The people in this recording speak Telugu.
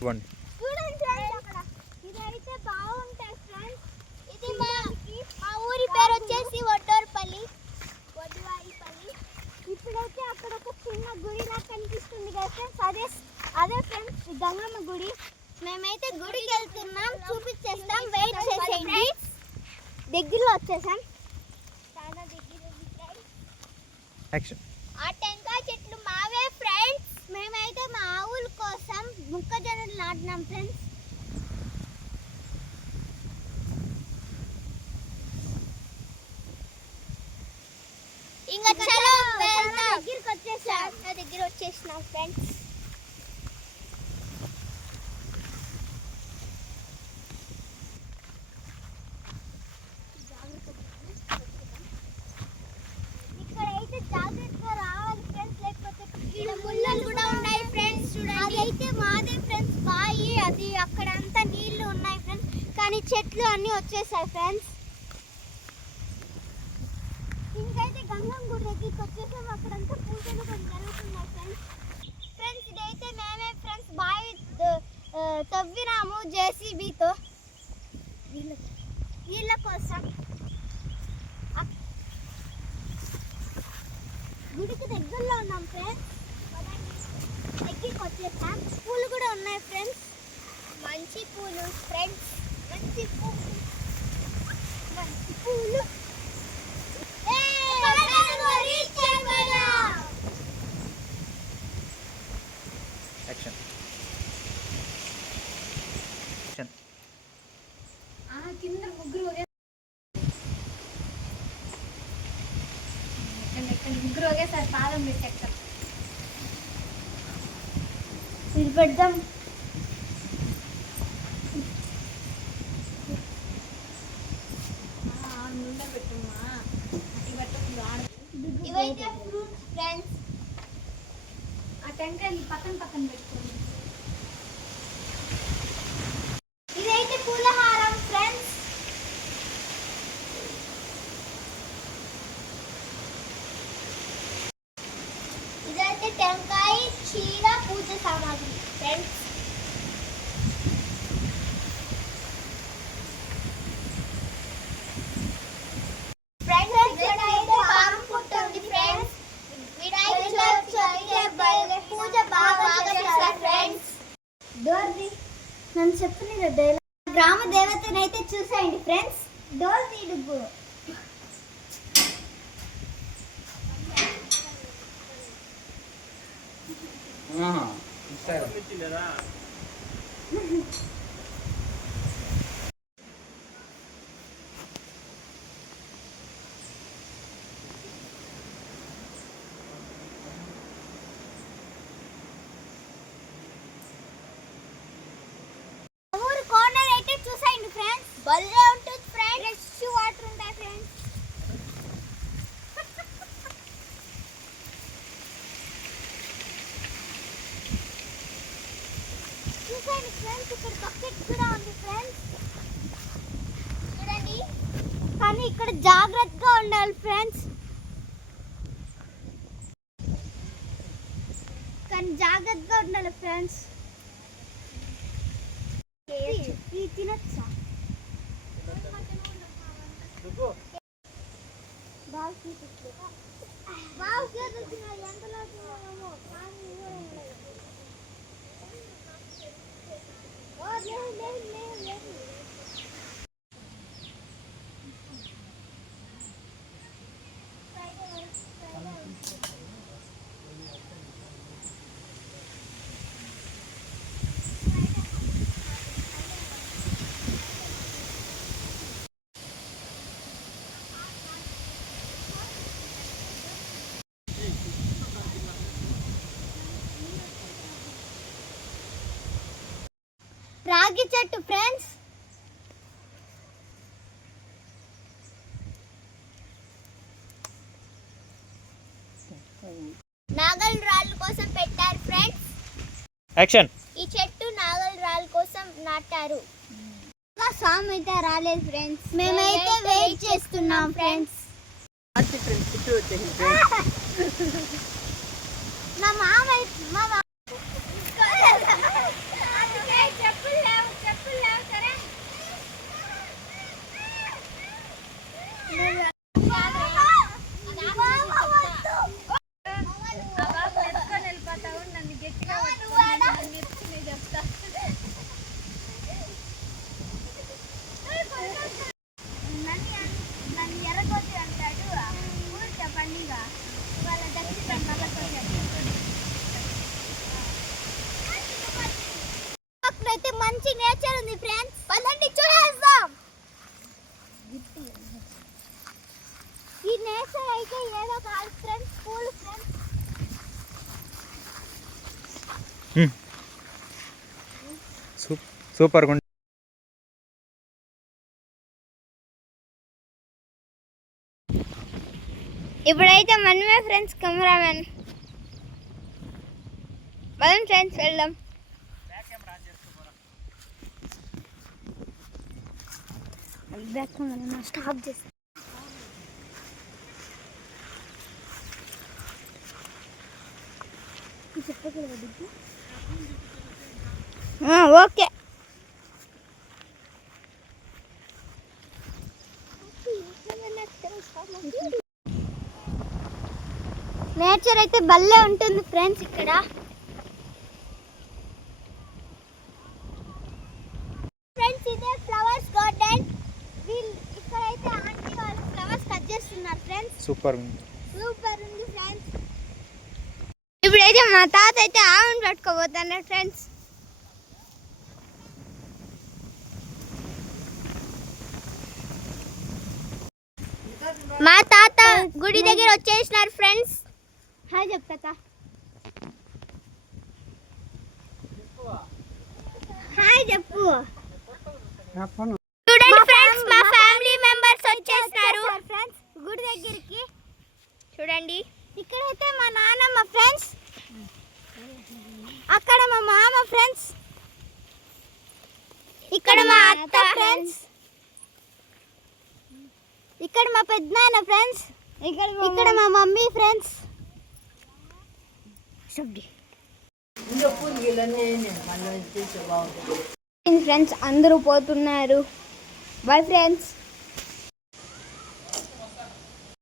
ఇవ్వండి. ఇదైతే బాగుంటుంది ఫ్రెండ్స్. ఇది మా ఊరి పేరు వచ్చేసి వడ్డోర్పల్లి, వడ్డివారిపల్లి. ఇప్పుడైతే అక్కడ ఒక చిన్న గుడిలా కనిపిస్తుంది కదా ఫ్రెండ్స్, అదే ఫ్రెండ్స్ గంగమ్మ గుడి. మేమైతే గుడికి వెళ్తున్నాం, చూపించేస్తాం, వెయిట్ చేసేయండి. దగ్గరలో వచ్చేసాం, చాలా దగ్గర ఉంది ఫ్రెండ్స్. యాక్షన్. ఆ టెంకాయ చెట్లు మావే ఫ్రెండ్స్. మేమైతే మా ఆవుల కోసం మొక్కజొన్నలు నాటినాం ఫ్రెండ్స్. ఇంకా చలో దగ్గరికి వచ్చేసినాం ఫ్రెండ్స్. ఇక్కడైతే జాగ్రత్తగా రావాలి ఫ్రెండ్స్, లేకపోతే ఇక్కడ ముళ్ళలు కూడా ఉన్నాయి ఫ్రెండ్స్. చూడండి, అదైతే మాదే ఫ్రెండ్స్ బాయి. అది అక్కడంతా నీళ్లు ఉన్నాయి ఫ్రెండ్స్, కానీ చెట్లు అన్నీ వచ్చేసాయి ఫ్రెండ్స్. ఇంకైతే గంగమ్మ గుడి దగ్గరికి వచ్చేసాం, అక్కడంతా పూజలు కొన్ని జరుగుతున్నాయి ఫ్రెండ్స్. ఫ్రెండ్స్ ఇదైతే మేమే ఫ్రెండ్స్ బావి తవ్వినాము జేసీబీతో నీళ్ళ కోసం. గుడికి దగ్గరలో ఉన్నాం ఫ్రెండ్స్, దగ్గరికి వచ్చేసాం. పూలు కూడా ఉన్నాయి ఫ్రెండ్స్, మంచి పూలు ఫ్రెండ్స్, మంచి పూలు, మంచి పూలు. యాక్షన్. యాక్షన్. కింద ముగ్గురు ఒకేసారి పాదం పెట్టేస్తాం. ఇది పెడదాం. ఇవైతే ఫ్రూట్స్ ఫ్రెండ్స్. ఆ టెంకాయలు పక్కన పక్కన పెట్టుకోండి. ఇదైతే పూలహారం ఫ్రెండ్స్. ఇదైతే టెంకాయ, చీర, పూజ సామాగ్రి ఫ్రెండ్స్. నన్ను చెప్పిన డైలాగ్. గ్రామ దేవతనైతే చూసేయండి ఫ్రెండ్స్. డోర్ తీడుగు. భలే ఉంటుంది ఫ్రెండ్స్, ఫ్రెష్ వాటర్ ఉంటాయి ఫ్రెండ్స్. చూడండి ఫ్రెండ్స్, ఇక్కడ బకెట్ కూడా ఉంది ఫ్రెండ్స్. చూడండి, కానీ ఇక్కడ జాగ్రత్తగా ఉండాలి ఫ్రెండ్స్, ఫ్రెండ్స్. ఇది తినొచ్చా? రాగి చెట్టు ఫ్రెండ్స్. నాగల్ రాళ్ళ కోసం పెట్టారు ఫ్రెండ్స్. యాక్షన్. ఈ చెట్టు నాగల్ రాళ్ళ కోసం నాటారు. సామ్ అయితే రాలేదు ఫ్రెండ్స్, మేమైతే వెయిట్ చేస్తున్నాం ఫ్రెండ్స్. మా మామ నన్ను ఎర్రగొద్దు అంటాడు ఊరికే పండుగ ఇవాళ దక్షిణ అక్కడైతే మంచి నేచర్ ఉంది ఫ్రెండ్స్, పదండి చూసేద్దాం. ఈ నేచర్ అయితే ఏదో కాదు ఫ్రెండ్స్, కూల్ ఫ్రెండ్స్. సూపర్ గుండు. ఇప్పుడైతే మనమే ఫ్రెండ్స్ కెమెరామెన్. మనం ఫ్రెండ్స్ వెళ్దాం. స్టాప్ చేసి ఓకే. నేచర్ అయితే భలే ఉంటుంది ఫ్రెండ్స్ ఇక్కడ. ఫ్రెండ్స్ ఇదే ఫ్లవర్స్ గార్డెన్. ఇక్కడైతే ఆంటీ వాళ్ళు ఫ్లవర్స్ కట్ చేస్తున్నారు ఫ్రెండ్స్. సూపర్ ఉంది ఫ్రెండ్స్. ఇప్పుడైతే మా తాత అయితే ఆవును పట్టుకోబోతున్నారు ఫ్రెండ్స్. మా తాత గుడి దగ్గర వచ్చేసినారు ఫ్రెండ్స్. హాయ్ చెప్తా. హాయ్ చెప్పు. చూడండి ఫ్రెండ్స్, మా ఫ్యామిలీ మెంబర్స్ వచ్చేసినారు ఫ్రెండ్స్ గుడి దగ్గరికి. చూడండి ఇక్కడైతే మా నాన్నమ్మ ఫ్రెండ్స్, అక్కడ మా మామ ఫ్రెండ్స్, ఇక్కడ మా అత్త ఫ్రెండ్స్, ఇక్కడ మా పెద్దనాన్న ఫ్రెండ్స్, ఇక్కడ మా మమ్మీ ఫ్రెండ్స్. ఫ్రెండ్స్ అందరూ పోతున్నారు. Bye friends.